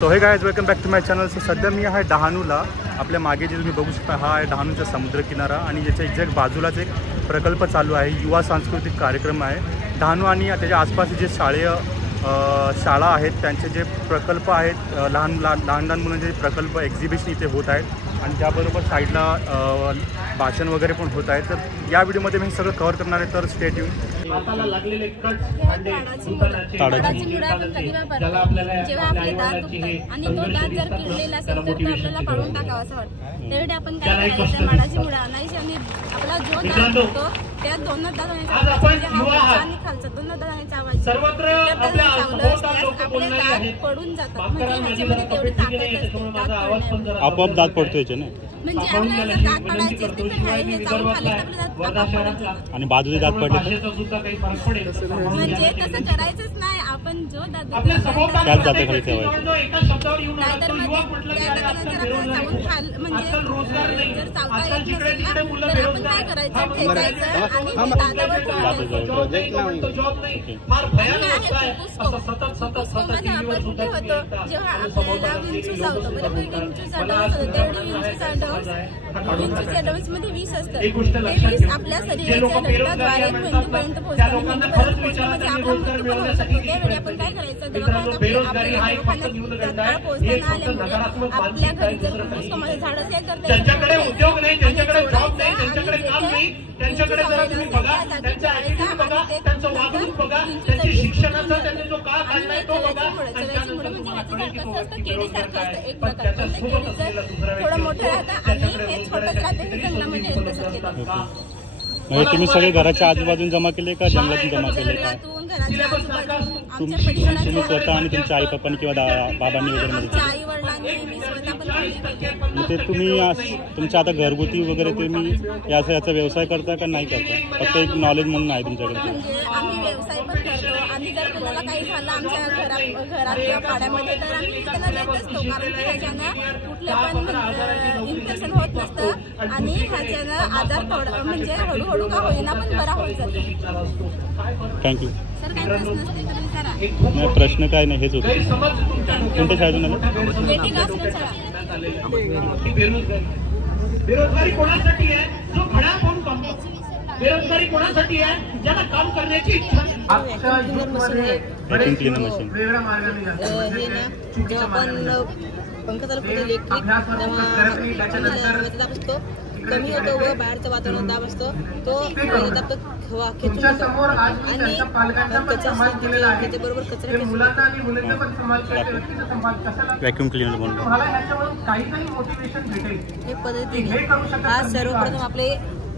So hey guys, welcome back to my channel. So सध्या मी आहे डहाणूला. आपल्या मागे जे तुम्ही बघू शकता हा आहे डहाणूचा समुद्र किनारा आणि याच्या एक्झॅक्ट बाजूलाच एक प्रकल्प चालू आहे. युवा सांस्कृतिक कार्यक्रम आहे. डहाणू आणि त्याच्या आसपास जे शाळा आहेत त्यांचे जे प्रकल्प आहेत, लहान लहान मुलांचे प्रकल्प एक्झिबिशन इथे होत आहेत आणि त्याबरोबर साईडला भाषण वगैरे पण होत आहे. तर या व्हिडिओमध्ये मी सगळं कव्हर करणार आहे, तर स्टे ट्यून. हाताला लागलेले कट भांडे दुकानाचे ज्याला आपल्याला जेव्हा आपले दात दुखतात आणि तो दात जर किडलेला असेल तर तो आपल्याला काढून टाकावा असं वाटतं. त्यावेळी आपण काय करायचं, माडाची मुळं आणायची आणि आपला जो दात होतो त्या दोनच दात आणि खालचा दोनच दात आणि चावायचे. सर्वत्र आपल्या आपले दात पडून जातात. म्हणजे ह्याच्यामध्ये तेवढी ताकद असते. आपोआप दात पडतो याचे ना, म्हणजे आपल्याला दात पडायचे असते तर हे चावून खाली आपले दात आपोआप पडायचे आणि बाजूचे दात पडले म्हणजे तसं करायचंच नाही. आपण जो दात त्याच दात खाली ठेवायचे. नाहीतर म्हणजे त्या दाताने जर आपण चावून खाल म्हणजे जर चावता येत नसेल ना तर आपण काय करायचं, ठेचायचं आणि दातावर आपण कुठे होतो जेव्हा आपल्याला विंचू चावतो, बरोबर. विंचूचा डोस होतो, तेवढी विंचूच्या डोस मध्ये विष असतं. ते विष आपल्या शरीराच्या रक्ताद्वारे मेंदूपर्यंत पोहोचतं. मेंदूपर्यंत पोहोचतं म्हणजे आपला मृत्यू पण होऊ शकतो. त्यावेळी आपण काय करायचं, दवाखान्यात पोहोचताना आल्यामुळे आपल्या घरी जर कुटुंबामध्ये झाड असेल तर त्यांच्याकडे उद्योग नाही, त्यांच्याकडे जॉब नाही, त्यांच्याकडे काम नाही, त्यांच्याकडे जरा तुम्ही बघा, त्यांचा ऍटिट्यूड बघा, त्यांचं वागणूक बघा, त्यांची शिक्षणाचा त्यांनी जो काळ काढलाय तो बघा. केळीसारखं असतं एक प्रकार. थोडं मोठं राहतं आणि हे छोटंच राहतं. हे जंगलामध्ये येतं शक्यतो. म्हणजे तुम्ही सगळे घराच्या आजूबाजून जमा केले का जंगलातून जमा केले का? तुम्ही स्वतः आणि तुमच्या आई पप्पांनी किंवा बाबांनी वगैरे मदत केली? ते तुम्ही तुमच्या आता घरगुती वगैरे तुम्ही याचा व्यवसाय करता का नाही करता? फक्त एक नॉलेज म्हणून आहे तुमच्याकडे? आम्ही व्यवसाय पण करतो आणि जर कोणाला काही झालं आमच्या घरात किंवा पाड्यामध्ये तर आम्ही त्यांना देत असतो. कारण की ह्याच्यानं कुठले पण इन्फेक्शन होत नसतं आणि ह्याच्यानं आजार थोडं म्हणजे हळूहळू का होईना पण बरा होत जातो. Thank you sir. काय प्रश्न असते तर विचारा. नाही, प्रश्न काय नाही, हेच होतं. कोणत्या शाळेतून आलं? बेरोजगारी कोणासाठी आहे, जो घड्याळ कोण कमवतो. बेरोजगारी कोणासाठी आहे, ज्याला काम करण्याची इच्छा. वॅक्यूम क्लीनर मशीन वेगळ्या मार्गाने जेव्हा आपण पंखा चालू करतो इलेक्ट्रिक दाब असतो कमी होतो व बाहेरचं वातावरण दाब असतो तो दाब हवा खेचून आणि त्याच्याबरोबर कचरा वॅक्यूम क्लीनर म्हणून हे पद्धतीने हा सर्वप्रथम आपले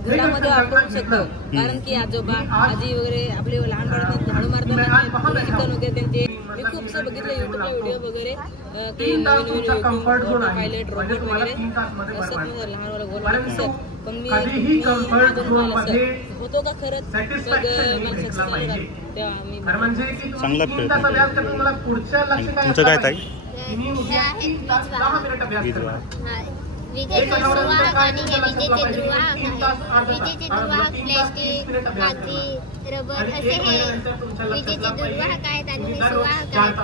घरामध्ये वापरू शकतो. कारण की आजोबा आजी वगैरे आपले लहान बाळांना झाडू मारताना चिकन वगैरे त्यांचे मी खूपसं बघितलं युट्यूबला व्हिडिओ वगैरे की नवीन पायलट रोबोट वगैरे असत लहान वाला गोल दिसत. पण मी होतो का खरंच मला सक्सेस तेव्हा मी चांगला प्रयत्न. तुमचं काय ताई? विजेचे सुवाहक आणि हे विजेचे दुर्वाहक आहे. विजेचे दुर्वाहक प्लॅस्टिक, माती, रबर असे हे विजेचे दुर्वाहक आहेत आणि हे सुवाहक आहेत.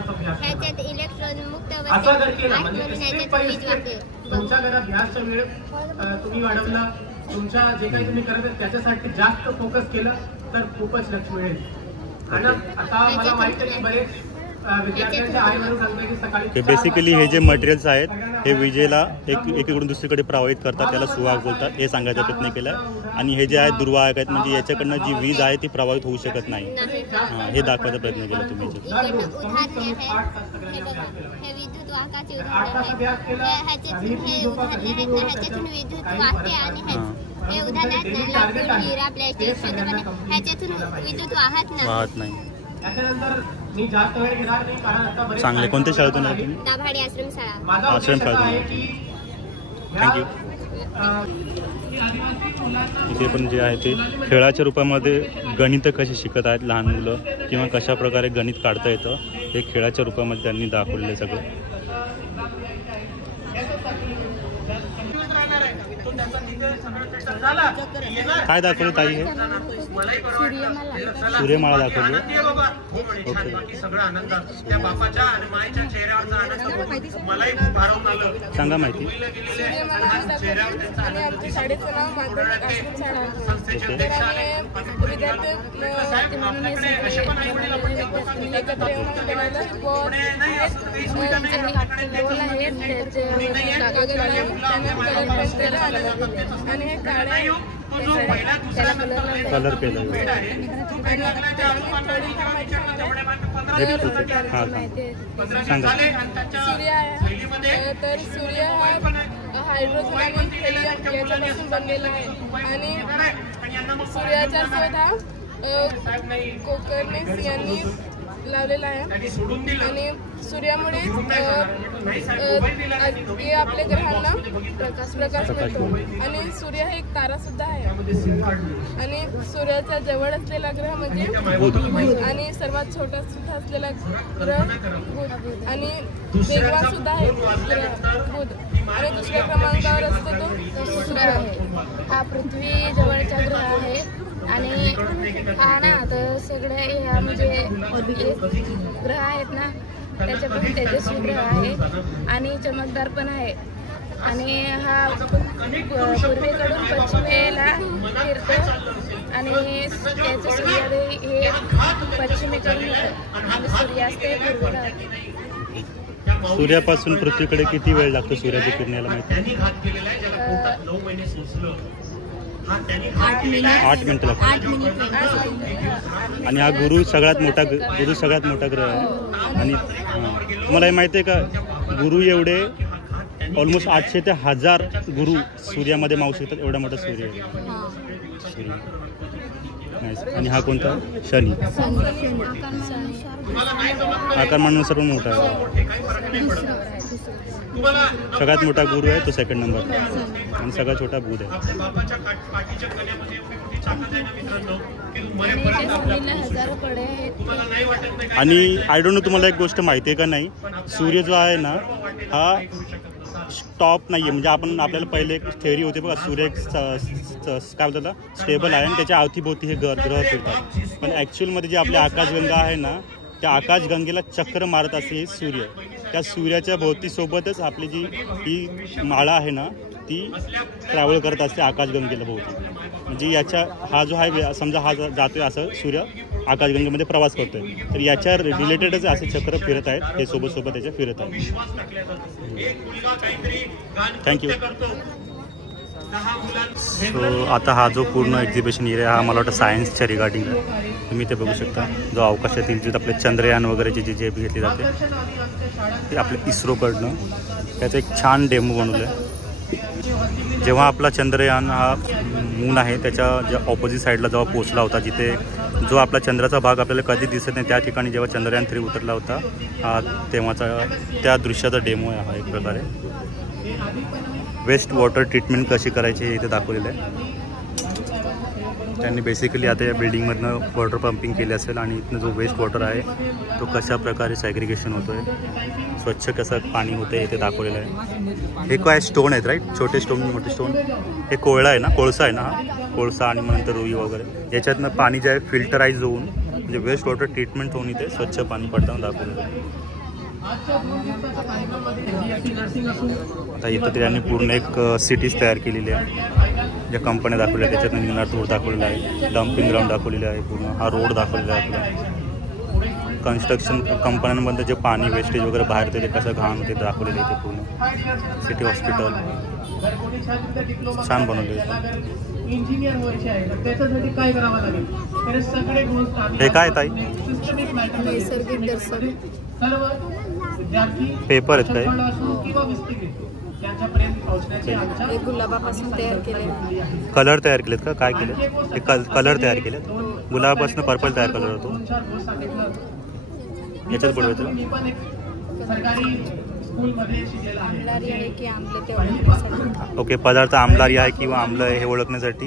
ह्याच्यात इलेक्ट्रॉन मुक्त अवस्थेत आहेत म्हणून ह्याच्यात वीज वाहते. तुमच्या घरात गॅसचा वेळ तुम्ही वाढवला, तुमच्या जे काही तुम्ही करत त्याच्यासाठी जास्त फोकस केलं तर खूपच लक्ष मिळेल. आणि आता मला माहिती आहे की बरेच बेसिकली हे जे मटेरियल्स आहेत हे विजेला एकीकडून दुसरीकडे प्रवाहित करतात, त्याला सुवाहक बोलतात. हे सांगायचा प्रयत्न केला. आणि हे जे आहेत दुर्वाहक आहेत, म्हणजे याच्याकडनं जी वीज आहे ती प्रवाहित होऊ शकत नाही. हे दाखवायचा प्रयत्न केला तुम्ही. हे विद्युत वाहकाचे उदाहरण ह्याच्यातून विद्युत वाहते आणि हे उदाहरणार्थ हिरा प्लॅस्टिक ह्याच्यातून विद्युत वाहत नाही. चांगले. कोणत्या शाळेतून आले तुम्ही? दाभाडे आश्रम शाळा. आश्रम शाळेतून. थँक्यू. इथे पण जे आहे ते खेळाच्या रूपामध्ये गणित कशी शिकत आहेत लहान मुलं किंवा कशा प्रकारे गणित काढता येतं हे खेळाच्या रूपामध्ये त्यांनी दाखवलेलं सगळं. काय दाखवलं ताई हे? सूर्यमाळा दाखवली. ओके. सांगा माहिती. आणि आमच्या शाळेचं नाव माध्यमिक आश्रम शाळा आहे. तर आम्ही विद्यार्थी म्हणून हे सगळे एकत्र येऊन बनवलं. बोर्ड आहेत, रोल आहेत, त्याचे कागद आहे, त्यांना कलर पेन्सिल आणि हे काळे त्याला कलर केलं. सांगा. सूर्य आहे. तर सूर्य हा हायड्रोजन आणि हेलियम याच्यापासून बनलेला आहे आणि सूर्याचा शोध हा कोकर्निस यांनी लावलेला आहे आणि सूर्यामुळे हे आपल्या ग्रहांना प्रकाश मिळतो आणि सूर्य हा एक तारा सुद्धा आहे आणि सूर्याच्या जवळ असलेला ग्रह म्हणजे बुध आणि सर्वात छोटा सुद्धा असलेला ग्रह बुध आणि वेगवान सुद्धा आहे बुध आणि दुसऱ्या क्रमांकावर असतो तो शुक्र आहे. हा पृथ्वी जवळचा ग्रह आहे आणि हा ना तर सगळे ह्या म्हणजे ग्रह आहेत ना त्याच्यापैकी तेजस्वी ग्रह आहे आणि चमकदार पण आहे आणि हा पूर्वेकडून पश्चिमेला फिरतो आणि त्याचं सूर्योदय हे पश्चिमेकडून येतं आणि सूर्यास्त हे पूर्वेला. सूर्यापासून पृथ्वीकडे किती वेळ लागतो सूर्याच्या किरणाला माहिती? 8 मिनिटं लागतात. आणि हा गुरु सगळ्यात मोठा ग्रह आहे. आणि तुम्हाला हे माहिती आहे का गुरु एवढे ऑलमोस्ट 800 ते 1000 गुरु सूर्यामध्ये मावू शकतात. एवढा मोठा सूर्य आहे. आणि हा कोणता? शनी. आकारमानानुसार पण मोठा आहे. सगळ्यात मोठा गुरु आहे तो सेकंड नंबर आणि सगळ्यात छोटा बुध आहे. आणि आय डोंट नो तुम्हाला एक गोष्ट माहिती आहे का नाही, सूर्य जो आहे ना हा स्टॉप नाही आहे. म्हणजे आपल्याला पहिले एक थेअरी होती बघा, सूर्य एक काय बोलतात स्टेबल आहे आणि त्याच्या अवतीभोवती हे ग्रह फिरतात. पण ॲक्च्युअलमध्ये जे आपली आकाशगंगा आहे ना त्या आकाशगंगेला चक्र मारत असते हे सूर्य. त्या सूर्याच्या भोवतीसोबतच आपली जी ही माळा आहे ना ती ट्रॅव्हल करत असते आकाशगंगेला भोवती. म्हणजे याच्या हा जो आहे समजा हा जातोय असं सूर्य आकाशगंगेमध्ये प्रवास करतोय तर याच्या रिलेटेडच असे चक्र फिरत आहेत. हे सोबत त्याच्या फिरत आहेत. थँक्यू. सो आता हा जो पूर्ण एक्झिबिशन एरिया हा मला वाटतं सायन्सच्या रिगार्डिंग आहे. तुम्ही ते बघू शकता जो अवकाशातील जे आपले चंद्रयान वगैरेची जे घेतली जाते ते आपल्या इस्रोकडनं त्याचं एक छान डेमो बनवलं आहे. जेव्हा आपला चंद्रयान हा मून आहे त्याच्या ज्या ऑपोजिट साईडला जेव्हा पोचला होता जिथे जो आपला चंद्राचा भाग आपल्याला कधी दिसत नाही त्या ठिकाणी जेव्हा चंद्रयान 3 उतरला होता हा तेव्हाचा त्या दृश्याचा डेमो आहे. हा एक प्रकारे वेस्ट वॉटर ट्रीटमेंट कशी करायची हे इथे दाखवलेलं आहे. त्यांनी बेसिकली आता या बिल्डिंगमधनं वॉटर पंपिंग केले असेल आणि इथनं जो वेस्ट वॉटर आहे तो कशा प्रकारे सॅग्रिगेशन होतो आहे, स्वच्छ कसं पाणी होतं आहे ते दाखवलेलं आहे. हे काय स्टोन आहेत राईट, छोटे स्टोन मोठे स्टोन. हे कोळा आहे ना, कोळसा आहे ना, हा कोळसा आणि नंतर रुई वगैरे याच्यातनं पाणी जे आहे फिल्टराईज होऊन म्हणजे वेस्ट वॉटर ट्रीटमेंट होऊन इथे स्वच्छ पाणी पडताना दाखवलेलं आहे. आता इथं त्यांनी पूर्ण एक सिटीज तयार केलेली आहे. ज्या कंपन्या दाखवल्या त्याच्यातनं निघणार धूळ दाखवलेला आहे, डम्पिंग ग्राउंड दाखवलेलं आहे, पूर्ण हा रोड दाखवलेला आहे आपला. कन्स्ट्रक्शन कंपन्यांमध्ये जे पाणी वेस्टेज वगैरे बाहेर ते कसं घाण ते दाखवलेलं आहे. ते पूर्ण सिटी हॉस्पिटल छान बनवले. हे काय ताई नैसर्गिक दर्शन पेपर आहेत काय? हे गुलाबापासून तयार केले. कलर तयार केलेत का? काय केले? हे कलर तयार केलेत. गुलाबापासून पर्पल तयार कलर होतो. याच्यात बुडवायचं. ओके, पदार्थ आमलारी आहे किंवा आम्ल आहे हे ओळखण्यासाठी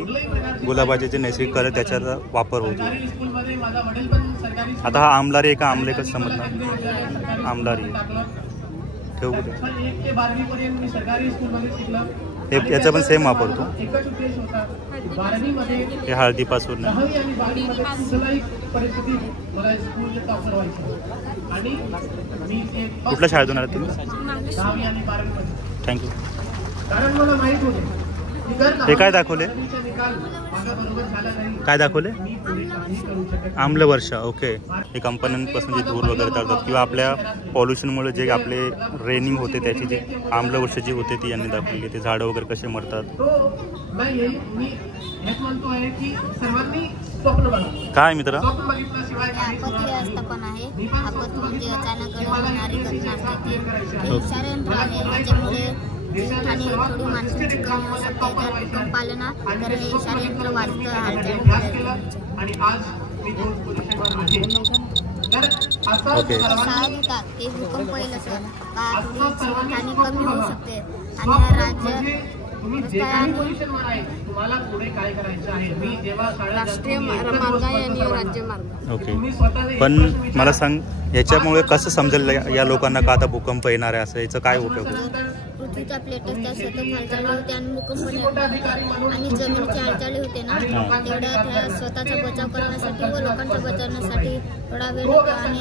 गुलाबाचे जे नैसर्गिक कलर त्याचा वापर होतो. आता हा आमलारी आहे का आमले कसं समजणार? आमलारी ठेवू कुठे? पण 1 ते 12वी पर्यंत मी सरकारी स्कूलमध्ये शिकलो. हे याचा पण सेम वापरतो. एकच उद्देश होता 12वीमध्ये हे हळदीपासून 10वी आणि 12वीमध्ये कुठलाही परिस्थितीत मला स्कूलचे टॉपर व्हायचं आणि मी ते कुठल्या शाळेतून आलात तुम्ही? 10वी आणि 12वीमध्ये. थँक्यू. कारण मला माहित होतं की जर हे काय दाखवले? निकाल माझ्या बरोबर झाला नाही काय दाखवले? मी पुढे काही करू शकत नाही. आम्लवर्षा. ओके. हे कंपन्यांपासून जे धूर वगैरे करतात किंवा आपल्या पॉल्युशनमुळे जे आपले रेनिंग होते त्याची जी आम्लवर्षा जी होते ती यांनी दाखवली. ते झाडं वगैरे कसे मरतात. तो नाही मी हेच म्हणतो आहे की सर्वांनी स्वप्न बघा. काय मित्र? स्वप्न बघितल्याशिवाय आपत्ती व्यवस्थापन आहे. आपत्ती म्हणजे अचानक घडणारी घटना असते ती एक षडयंत्र आहे. ज्याच्यामुळे ठिकठाणी थोडी माणसांची कमी होऊ शकते. जर भूकंप आलं ना तर हे षडयंत्र वाढतं हालचाल. आणि आज मी दोन पोझिशनवर आहे. तर असं ओके. शाळा देतात ते भूकंप येईल असं का थोडी ठिकाणी कमी होऊ शकते आणि राज्य तुम्ही जे काही पोझिशनवर आहे तुम्हाला पुढे काय करायचं आहे. मी जेव्हा राष्ट्रीय मार्ग आहे आणि राज्य मार्ग. ओके. पण मला सांग याच्यामुळे कसं समजेल या लोकांना का आता भूकंप येणार आहे असं? याचं काय उपयोग? पृथ्वीच्या प्लेटच त्या सतत हालचाली होते आणि भूकंप आणि जमिनीची हालचाली होते ना तेवढ्या त्या स्वतःचा बचाव करण्यासाठी व लोकांचा बचावण्यासाठी थोडा वेळ होतो आणि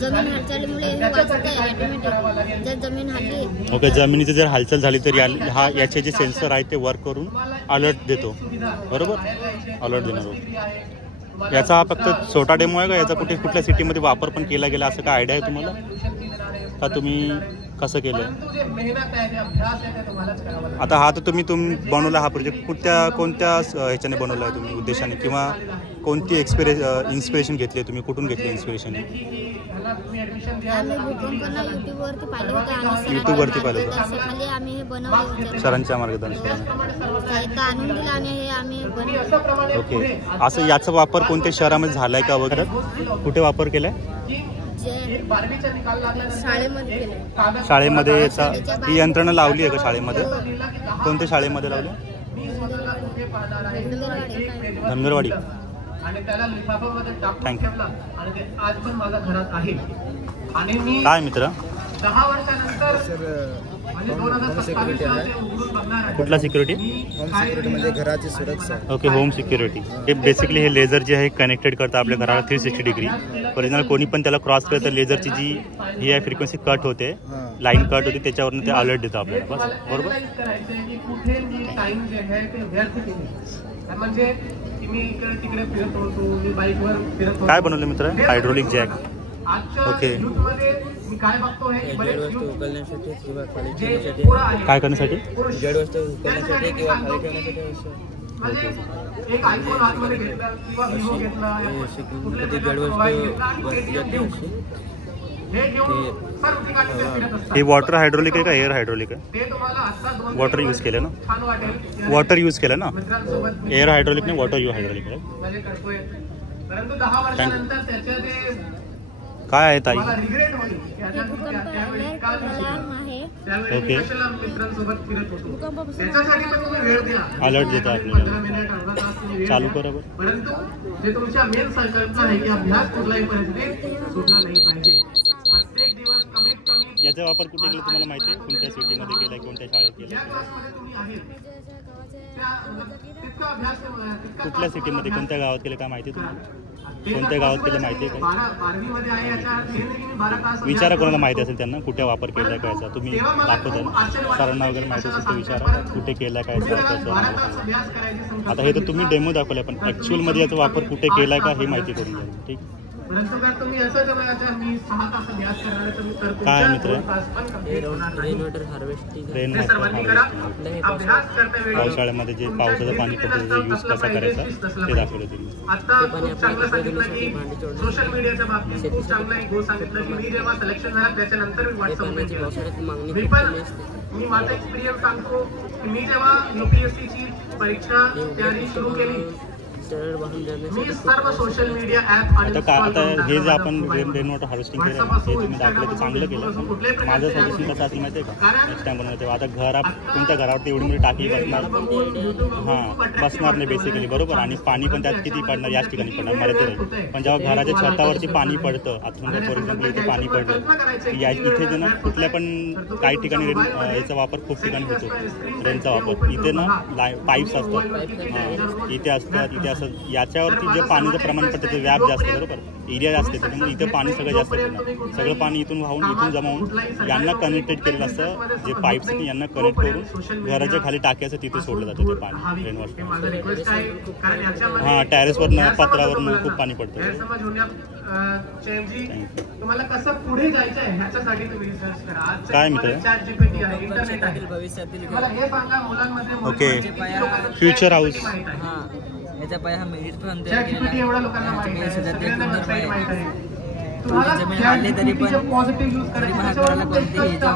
जमीन हालचालीमुळे हे वाचत आहे ऑटोमॅटिक. जर जमीन हल्ली ओके. जमिनीची जर हालचाल झाली तर हा याचे जे सेन्सर आहे ते वर्क करून अलर्ट देतो. बरोबर? अलर्ट देणार. याचा हा फक्त छोटा डेमो आहे का? याचा कुठल्या सिटीमध्ये वापर पण केला गेला असं काय आयडिया आहे तुम्हाला का? तुम्ही कसं केलं? आता हा तर तुम्ही बनवला हा प्रोजेक्ट कोणत्या ह्याच्याने बनवला आहे तुम्ही उद्देशाने किंवा कोणती इन्स्पिरेशन घेतली तुम्ही? कुठून घेतली इन्स्पिरेशन? आम्ही भूकंपाला युट्यूबवरती पाहिलं होतं आणि युट्यूबवरती पाहिलं होतं. मार्गदर्शनाखाली आम्ही हे बनवले होते. सरांच्या मार्गदर्शनाने. साहित्य आणून दिलं आणि हे आम्ही बनवलं. ओके. असं याचा वापर कोणत्या शहरामध्ये झालाय का वगैरे? कुठे वापर केलाय? शाळेमध्ये केलंय. शाळेमध्ये याचा ही यंत्रणा लावली आहे का शाळेमध्ये? कोणत्या शाळेमध्ये लावली? धनगरवाडी. आणि त्याला लिफाफामध्ये टाकून थँक्यू. ठेवला आणि ते आज पण माझ्या घरात आहे. आणि मी काय मित्र? 10 वर्षानंतर म्हणजे 2027 साली उघडून बघणार आहे. कुठला सिक्युरिटी? होम सिक्युरिटी म्हणजे घराची सुरक्षा. ओके. Home security. हे बेसिकली हे लेझर जे आहे कनेक्टेड करतं आपल्या घराला 360 डिग्री. फॉर एक्झाम्पल कोणी पण त्याला क्रॉस करतं लेझरची जी ही आहे फ्रिक्वेन्सी कट होते, लाईन कट होते, त्याच्यावरून ते अलर्ट देतं आपल्याला. बस बरोबर. करायचं आहे की कुठे मी टाइम जे आहे ते व्यर्थ केले. म्हणजे की मी इकडे तिकडे फिरत होतो, मी बाईकवर फिरत होतो. काय बनवलं मित्र? Hydraulic jack. ओके. मी काय बघतो हे जड वस्तू उचलण्यासाठी किंवा खाली जे ठेवण्यासाठी. पोरं आहे, काय करण्यासाठी? जड वस्तू उचलण्यासाठी किंवा खाली ठेवण्यासाठी असं. म्हणजे एक आयफोन हातमध्ये घेतला किंवा विवो घेतला, कुठल्या ते जड वस्तू हे घेऊन सर्व ठिकाणी ते फिरत असतात. हे वॉटर हायड्रोलिक आहे का एअर हायड्रोलिक आहे? ते तुम्हाला आत्ता 2 वॉटर यूज केलं ना? छान वाटेल. वॉटर यूज केलं ना? मित्रांसोबत मी एअर हायड्रोलिक नाही, वॉटर हायड्रोलिक आहे. मजे करतोय. परंतु 10 वर्षानंतर त्याच्या ते काय आहे ताई? मला रिग्रेट होईल की आता भूकंप त्यावेळी का अलार्म आहे. त्यावेळी ओके. मी कशाला मित्रांसोबत फिरत होतो. त्याच्यासाठी पण तुम्ही वेळ दिला. अलर्ट देता 15 आपल्याला. मिनिट अर्धा तास तुम्ही वेळ चालू दिला. करा बरं. परंतु जे तुमच्या मेन संकल्पना आहे की अभ्यास कुठलाही परिस्थितीत सुटला नाही पाहिजे. प्रत्येक दिवस कमीत कमी याचा वापर कुठे केला तुम्हाला माहिती आहे? कोणत्या सिटीमध्ये केलाय, कोणत्या शाळेत ज्या केलाय? क्लासमध्ये तुम्ही आहेत तितका अभ्यास तितका कुठल्या सिटीमध्ये, कोणत्या गावात केलं काय माहिती आहे तुम्हाला? कोणत्या गावात केलं माहिती आहे का? 12वीमध्ये आहे याच्या अर्थ हे नाही की मी 12 तास विचारा कोणाला माहिती असेल त्यांना कुठे वापर केलाय काय याचा. तुम्ही दाखवता ना सरांना वगैरे माहिती असेल तर विचारा कुठे केलाय काय याचा अभ्यास. 12 तास अभ्यास करायची संकल्पना. आता हे तर तुम्ही डेमो दाखवलाय पण ऍक्च्युअलमध्ये याचा वापर कुठे केलाय का हे माहिती करून घ्या. ठीक. परंतु जर तुम्ही असं करायचं मी 6 तास अभ्यास करणार आहे तर मी तर काय तुमच्या मित्र? 2 तास पण कंप्लीट होणार नाही. Rain water harvesting. ट्रेन हे सर्वांनी करा. अभ्यास करते वेळी पावसाळ्यामध्ये जे पावसाचं पाणी पडतं त्याचा यूज कसा करायचा ते दाखवलं तुम्ही. आता खूप चांगलं सांगितलं की सोशल मीडियाच्या बाबतीत खूप चांगलं एक गोष्ट सांगितलं की मी जेव्हा सिलेक्शन झालं त्याच्यानंतर मी व्हॉट्सअप ओपन केलं. मी माझा एक्सपिरियन्स सांगतो की मी जेव्हा UPSCची परीक्षा तयारी सुरू केली सरळ वाहून मी सर्व सोशल मीडिया ऍप आता हे जे आपण रेन वॉटर हार्वेस्टिंग केलं ना, हे तुम्ही दाखवलं ते चांगलं केलं. माझं सजेशन कसं असेल माहिती आहे का, नेक्स्ट टाइम बनवलं तेव्हा आता तुमच्या घरावरती एवढी मोठी टाकी बसणार, हां बसणार नाही बेसिकली, बरोबर. आणि पाणी पण त्यात किती पडणार, याच ठिकाणी पडणार मला ते नाही. पण जेव्हा घराच्या छतावरती पाणी पडतं, आता समजा फॉर एक्झाम्पल इथे पाणी पडलं, या इथे जे ना कुठल्या पण काही ठिकाणी याचा वापर खूप ठिकाणी होतो, रेनचा वापर. इथे ना पाईप्स असतात, हां इथे असतात, याच्यावरती जे पाणीचं प्रमाण पडतं ते व्याप जास्त, बरोबर, एरिया जास्त आहे, त्याच्यामुळे इथे पाणी सगळं जास्त पडणार. सगळं पाणी इथून वाहून इथून जमा होऊन यांना कनेक्टेड केलेलं असतं, जे पाईप्स आहेत यांना कनेक्ट करून घराच्या खाली टाक्याचं तिथे सोडलं जातं ते पाणी रेन वॉटर. हां टॅरेसवरनं पत्रावरनं खूप पाणी पडतं. तुम्हाला कसं पुढे जायचं आहे ह्याच्यासाठी तुम्ही रिसर्च करा. काय मित्र ChatGPT आहे, इंटरनेट आहे. भविष्यातील मला हे सांगा मुलांमध्ये ओके फ्युचर हाऊस याचा पाया हा मेरिट पण ChatGPT एवढ्या लोकांना माहिती आहे, सगळ्यांना वेबसाईट माहिती आहे.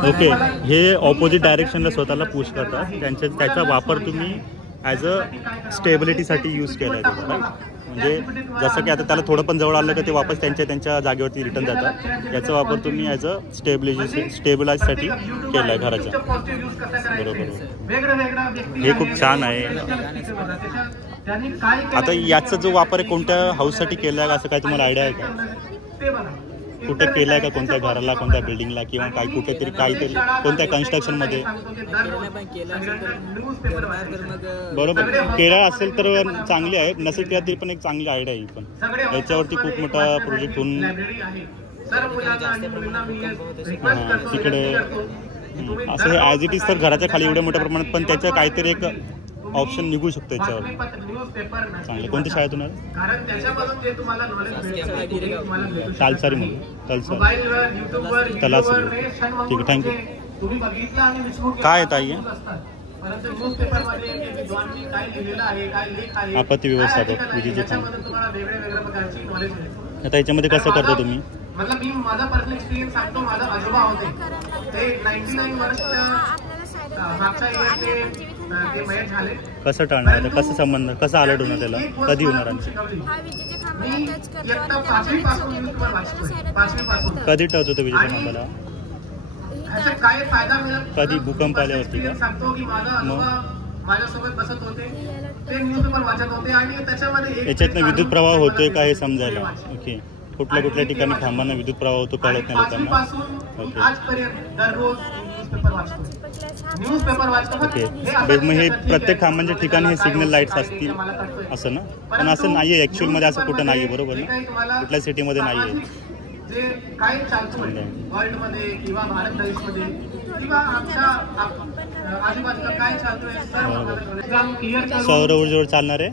ओके हे ऑपोजिट डायरेक्शनला स्वतःला पुश करतात, त्याचा वापर तुम्ही ॲज अ स्टेबिलिटीसाठी यूज केला आहे त्याचा, राईट. म्हणजे जसं की आता त्याला थोडं पण जवळ आलं की ते वापस त्यांच्या जागेवरती रिटर्न जातात. याचा वापर तुम्ही ॲज अ स्टेबिलायझसाठी केला आहे घराच्या, बरोबर. हे खूप छान आहे. आता याचा जो वापर आहे कोणत्या हाऊससाठी केला आहे असं काय तुम्हाला आयडिया आहे का? कुठे केलं आहे का, कोणत्या घराला, कोणत्या बिल्डिंगला, किंवा काय कुठेतरी काहीतरी कोणत्या कन्स्ट्रक्शनमध्ये, बरोबर. केलं असेल तर चांगली आहे, नसेल केलं तरी पण एक चांगली आयडिया आहे. पण याच्यावरती खूप मोठा प्रोजेक्ट होऊन तिकडे असं हे ॲज इट इज तर घराच्या खाली एवढ्या मोठ्या प्रमाणात, पण त्याचं काहीतरी एक ऑप्शन निघू शकतो याच्यावर. चांगले. कोणत्या शाळेतून आहे? तालसारी म्हणून तलासरी. ठीक आहे, थँक्यू. काय आहे ताई? आपत्ती व्यवस्थापक विजेचे काम. आता याच्यामध्ये कसं करता तुम्ही? मतलब मी माझा पर्सनल एक्सपिरियन्स सांगतो. माझा आजोबा होते ते 99 वर्ष मागच्या इयरचे ते मयत झाले. कसं टाळणार, कसं संबंध, कसं अलर्ट होणार, त्याला कधी होणार? कधी टच होतं विजेच्या खांबाला? काय फायदा मिळत, कधी भूकंप आल्यावरती का? सांगतो की माझा आजोबा माझ्यासोबत बसत होते, ते न्यूजपेपर वाचत होते आणि त्याच्यामध्ये याच्यातनं विद्युत प्रवाह होतोय का हे समजायला. ओके. कुठल्या ठिकाणी खांबांना विद्युत प्रवाह होतो कळत नाही लोकांना. Okay okay. मग हे प्रत्येक खांबांच्या ठिकाणी हे सिग्नल लाईट्स असतील असं ना? पण असं नाही आहे ॲक्च्युअलमध्ये, असं कुठं नाही आहे, बरोबर ना? कुठल्या सिटीमध्ये नाही आहे. जे काय चालतोय वर्ल्डमध्ये किंवा भारत देशमध्ये किंवा आमच्या आजूबाजूला काय चालतोय सौर ऊर्जेवर चालणार आहे,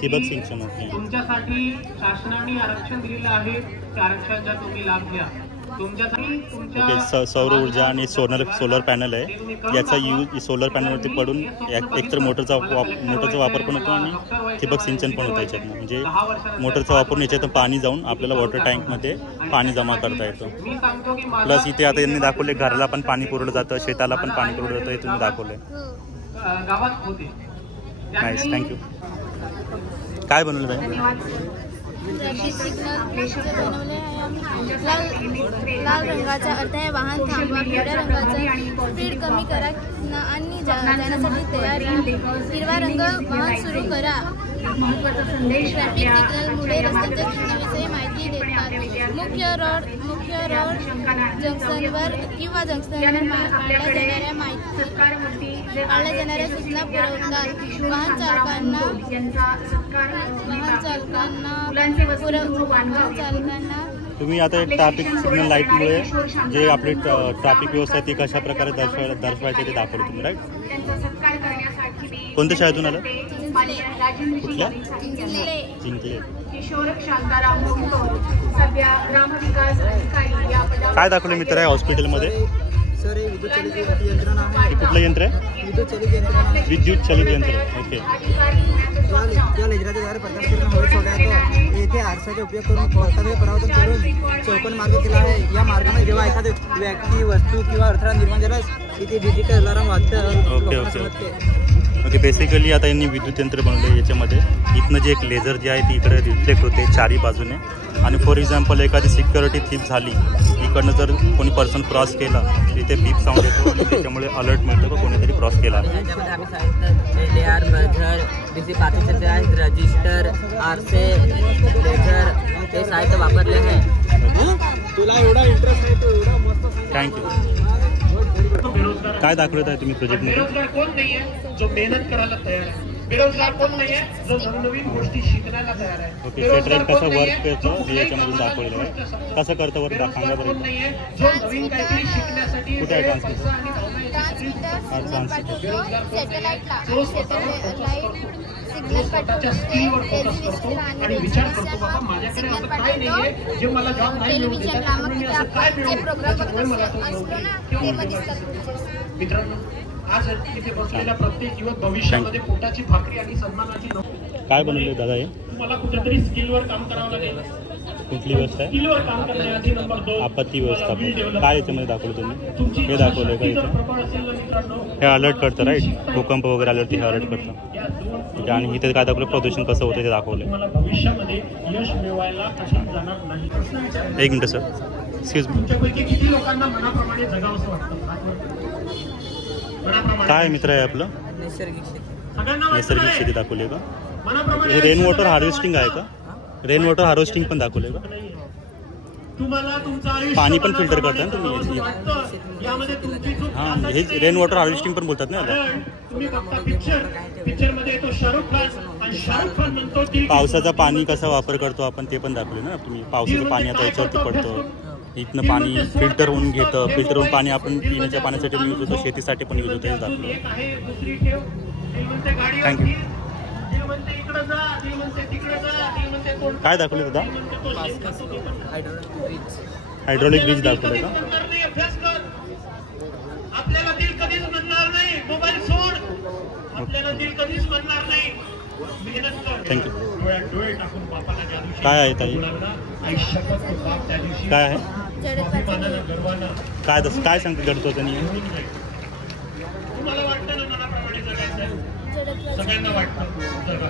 ठिबक सिंचन. ओके. तुमच्यासाठी शासनाने आरक्षण दिलेलं आहे, त्या आरक्षणाचा तुम्ही लाभ घ्या. ओके. सौर ऊर्जा आणि सोलर पॅनल आहे, याचा यूज सोलर पॅनलवरती पडून एकतर मोटरचा वापर पण होतो आणि ठिबक सिंचन पण होतं याच्यातनं. म्हणजे मोटरचा वापरून याच्यातून पाणी जाऊन आपल्याला वॉटर टँकमध्ये पाणी जमा करता येतं. प्लस इथे आता यांनी दाखवले घराला पण पाणी पुरवलं जातं, शेताला पण पाणी पुरवलं जातं, हे तुम्ही दाखवलंय. Nice, thank you. काय बनवलं पाहिजे? ट्रॅफिक सिग्नल बनवले आहे आम्ही. लाल रंगाचा अर्थ आहे वाहन थांबवा, पिवळ्या रंगाचा स्पीड कमी करा आणि जाण्यासाठी तयारी, हिरवा रंग वाहन सुरू करा. ट्रॅफिक सिग्नलमुळे रस्त्याच्या स्थितीविषयी माहिती देतात. मुख्य रोड जंक्शनवर किंवा जंक्शनवर पाळल्या जाणाऱ्या सूचना पुरवतात. वाहन चालकांना तुम्ही आता ट्रॅफिक सिग्नल लाईटमुळे जे आपली ट्रॅफिक व्यवस्था ती कशा प्रकारे दर्शवायचे ते दाखवलं तुम्ही, राईट? कोणत्या शाळेतून आलं? कुठल्या? जिंकले. काय दाखवलं मित्र आहे हॉस्पिटलमध्ये? सर हे विद्युत चलित यंत्रणा आहे. कुठलं यंत्र आहे? विद्युत चलित यंत्र. ओके. या लेजराद्वारे प्रकाश हवे सोडण्यात येथे आरशाचा उपयोग करून कर्तव्य परावर्तन करून चौकोन मार्ग केला आहे. या मार्गामध्ये जेव्हा एखादी व्यक्ती, वस्तू किंवा अडथळा निर्माण झाल्यास इथे डिजिटल अलार्म वाजतं. Okay okay. ओके, बेसिकली आता यांनी विद्युत यंत्र बनवले याच्यामध्ये. इथनं जे एक लेझर जे आहे ती इकडे रिफ्लेक्ट होते चारही बाजूने. आणि फॉर एक्झाम्पल एखादी सिक्युरिटी थीफ झाली, इकडनं जर कोणी पर्सन क्रॉस केला तिथे बीप साऊंड येतो आणि त्याच्यामुळे अलर्ट मिळतो का कोणीतरी क्रॉस केला. ह्याच्यामध्ये आम्ही सांगितलं LAR बझर, DC 500 आहे, रजिस्टर, आरसे, लेझर हे साहित्य वापरले आहे. तुला एवढा इंटरेस्ट आहे तो एवढा मस्त सांग. थँक्यू. काय दाखवत आहे तुम्ही प्रोजेक्टमध्ये? बेरोजगार कोण नाहीये जो मेहनत करायला तयार आहे. बेरोजगार कोण नाहीये जो नवनवीन गोष्टी शिकण्याला तयार आहे. ओके, सेटरेट कसं वर्क करतं हे याच्यामधून दाखवलेलं आहे. कसं करतं वर्क सांगा बरं. कोण नाहीये जो नवीन काहीतरी शिकण्यासाठी कुठे आहे पैसा आणि भावना याची सगळी स्वतःच्या स्किलवर फोकस करतो आणि विचार करतो बाबा माझ्याकडे असं काय नाहीये जे मला जॉब नाही मिळू देत, त्यामुळे मी असं काय मिळवू त्याच्यामुळे मला तो मिळवू. मित्रांनो, आज इथे बसलेल्या प्रत्येक युवक भविष्यामध्ये पोटाची भाकरी आणि सन्मानाची काय बनवले दादा हे? तुम्हाला कुठेतरी स्किलवर काम करावं लागेल. कुठली व्यवस्था आहे? स्किलवर काम करण्याआधी नंबर 2 आपत्ती व्यवस्थापन. काय याच्यामध्ये दाखवलं तुम्ही? हे दाखवलं आहे का इथं? प्रबळ असेल ना मित्रांनो, हे अलर्ट करतं राईट, भूकंप वगैरे आल्यावर ते अलर्ट करतं. आणि इथे काय दाखवलं, प्रदूषण कसं होतं ते दाखवलं. तुम्हाला भविष्यामध्ये यश मिळवायला कठीण जाणार नाही. एक मिनटं सर, एक्सक्यूज मी. तुमच्यापैकी किती लोकांना मनाप्रमाणे जगावंसं वाटतं? काय मित्र आहे आपलं? नैसर्गिक शेती. सगळ्यांना नैसर्गिक शेती दाखवली आहे का? मनाप्रमाणे हे रेन वॉटर हार्वेस्टिंग आहे का? रेन वॉटर हार्वेस्टिंग पण दाखवलं आहे का? तुम्हाला तुमचं आयुष्य पाणी पण फिल्टर करता ना तुम्ही? वाटतं यामध्ये तुमची चूक हां, हेच रेन वॉटर हार्वेस्टिंग पण बोलतात ना याला. तुम्ही बघता पिक्चर मध्ये येतो शाहरुख खान आणि शाहरुख खान म्हणतो की पावसाचा पाणी कसा वापर करतो आपण ते पण दाखवले ना तुम्ही. पावसाचं पाणी आता याच्यावरती पडतं, इथनं पाणी फिल्टर होऊन घेतं, फिल्टर होऊन पाणी आपण पिण्याच्या पाण्यासाठी पण यूज होतं, शेतीसाठी पण यूज होतं, हे दाखवलं. एक आहे दुसरी ठेव, ती म्हणते गाडी थँक्यू. ती म्हणते इकडे जा, ती म्हणते तिकडे जा, ती म्हणते कोण काय दाखवले दादा? म्हणते तो शेत खातो, ते पण हायड्रॉलिक ब्रिज दाखवलं का? म्हणणार नाही, अभ्यास कर. आपल्याला दिल कधीच म्हणणार नाही मोबाईल सोड, आपल्याला दिल कधीच म्हणणार नाही मेहनत कर. थँक्यू. डोळ्यात डोळे टाकून बापाला ज्या दिवशी काय आहे ताई? आयुष्यात तो बाप त्या दिवशी काय आहे? अभिमानानं, गर्वानं काय सांगते गणपती? तुम्हाला वाटतं ना मनाप्रमाणे जगायचं? सगळ्यांना वाटतं जगा.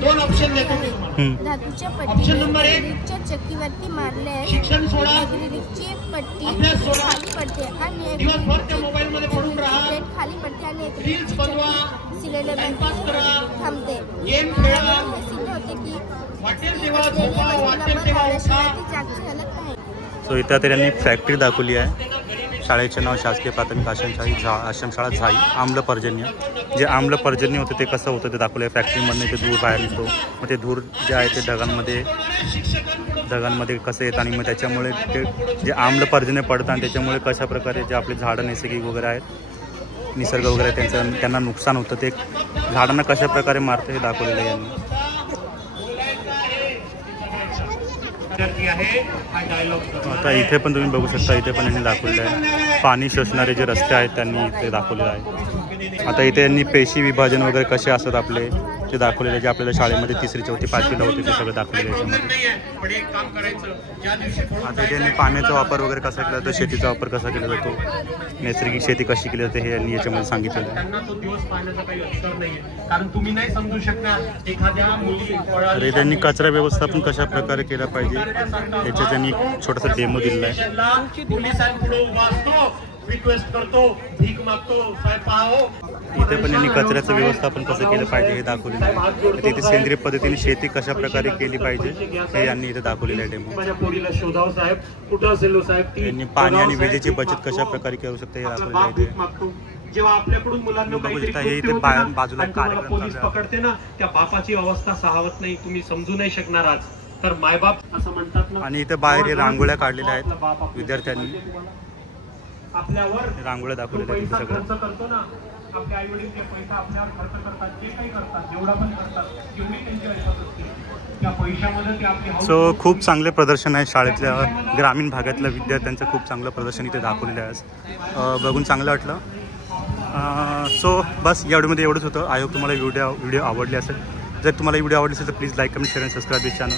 2 ऑप्शन देतो मी तुम्हाला. धातूच्या ऑप्शन नंबर 1, पट्टीच्या चक्कीवरती मारल्यास शिक्षण सोडा, ची पट्टी अभ्यास सोडा, खाली पडते आणि दिवसभर त्या मोबाईल मध्ये पडून राहा, प्लेट खाली पडते आणि रील्स बनवा, सिलेंडर टाइमपास करा, थांबते. गेम खेळा, हे सिद्ध होते की वाटेल तेव्हा झोपा, वाटेल तेव्हा उठा. जागची हालत नाही. सो इथं त्यांनी फॅक्टरी दाखवली आहे. शाळेचे नाव शासकीय प्राथमिक आश्रमशाळा झाई. आम्लपर्जन्य, जे आम्लपर्जन्य होतं ते कसं होतं ते दाखवलं आहे. फॅक्टरीमधनं ते धूर बाहेर निघतो, मग ते धूर जे आहे ते ढगांमध्ये कसं येतं आणि मग त्याच्यामुळे ते जे आम्लपर्जन्य पडतं आणि त्याच्यामुळे कशा प्रकारे जे आपले झाडं नैसर्गिक वगैरे आहेत, निसर्ग वगैरे त्यांना नुकसान होतं, ते झाडांना कशा प्रकारे मारतं हे दाखवलेलं आहे यांनी. आता इथे पण तुम्ही बघू शकता, इथे पण यांनी दाखवलेलं आहे पाणी शोषणारे जे रस्ते आहेत त्यांनी ते दाखवलेलं आहे. आता इथे यांनी पेशी विभाजन वगैरे कसे असतात आपले ते दाखवलेले, जे आपल्याला शाळेमध्ये 3री 4थी 5वीला होते ते सगळं दाखवलेलं आहे याच्यामध्ये. आता इथे यांनी पाण्याचा वापर वगैरे कसा केला जातो, शेतीचा वापर कसा केला जातो, नैसर्गिक शेती कशी केली जाते हे यांनी याच्यामध्ये सांगितलेलं आहे. त्यांना तो दिवस पाहण्याचा काही अधिकार नाहीये, कारण तुम्ही नाही समजू शकणार एखाद्या मुली. तर त्यांनी कचरा व्यवस्थापन कशा प्रकारे केला पाहिजे याच्या त्यांनी छोटासा डेमो दिलेला आहे. पोलिसांपुढे उभा असतो, रिक्वेस्ट करतो, भीक मागतो, साहेब पाहो. इथे पण यांनी कचऱ्याचं व्यवस्थापन कसं केलं पाहिजे हे दाखवलेलं आहे. तिथे सेंद्रिय पद्धतीने शेती कशा प्रकारे केली पाहिजे हे यांनी इथे दाखवलेलं आहे डेमो. माझ्या पोरीला शोधावं साहेब, कुठं असेल साहेब. यांनी पाणी आणि विजेची बचत कशा प्रकारे करू शकते हे दाखवलेलं आहे इथे. जेव्हा आपल्याकडून मुलांना काहीतरी हे इथे बाजूला कार्यक्रम पोलीस पकडते ना, त्या बापाची अवस्था साहवत नाही, तुम्ही समजू नाही शकणार आज. तर मायबाप असं म्हणतात ना. आणि इथे बाहेर हे रांगोळ्या काढलेल्या आहेत विद्यार्थ्यांनी, आपल्यावर रांगोळ्या दाखवलेल्या आहेत पैसा सगळं. खर्च करतो ना, आपले आई वडील जे पैसा आपल्यावर खर्च करतात, जे काही करतात, जेवढा पण करतात, जेवढी त्यांची ऐपत असते त्या पैशामध्ये ते आपली. सो खूप चांगले प्रदर्शन आहे शाळेतल्या ग्रामीण भागातल्या विद्यार्थ्यांचं, खूप चांगलं प्रदर्शन इथे दाखवलेलं आहे. बघून चांगलं वाटलं. सो बस या व्हिडिओमध्ये एवढंच होतं. आय होप तुम्हाला व्हिडिओ आवडली असेल. जर तुम्हाला व्हिडिओ आवडली असेल तर प्लीज लाईक, कमेंट, शेअर आणि सबस्क्राईब दिस चॅनल.